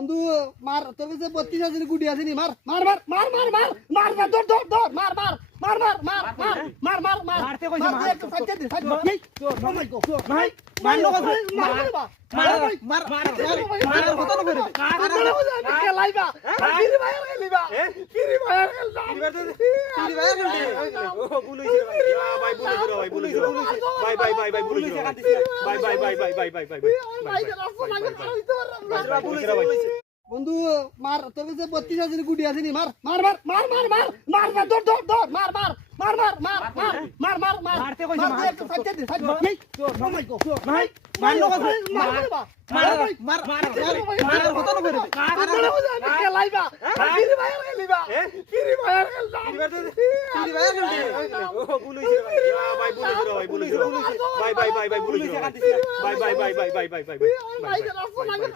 বন্ধু মার তোর কাছে 32,000 গুটি আছে নি মার মার মার মার মার মার মার মার দৌড় দৌড় দৌড় মার মার মার মার মার মার মার মার মার মারতে কইছে মার একটু সাইড দে সাইড দে ও মাই গড ভাই মার লোক আছে মার মার মার মার মার কত না করে কে লাইবা ফিরি বাইরে গেলিবা ফিরি বাইরে গেলবা তুই বাইরে গেলি ও বুলইছে ভাই ভাই বুলইছে ভাই ভাই বুলইছে ভাই বন্ধু মার তোর কাছে 32,000 গুটি আছে নি মার মার মার মার মার মার মার মার দৌড় দৌড় দৌড় মার মার মার মার মার মার মার মার মারতে কইছে মার একটু সাইড দে সাইড দে ও মাই গড ভাই মার লোক আছে মার মার মার কত না করে কে লাইবা ফিরি বাইরে গেলিবা ফিরি বাইরে গেলবা তুই বাইরে গেলি ও বুলইছে ভাই বুলইছে ভাই বুলইছে ভাই ভাই বুলইছে ভাই ভাই রাস্তা লাগে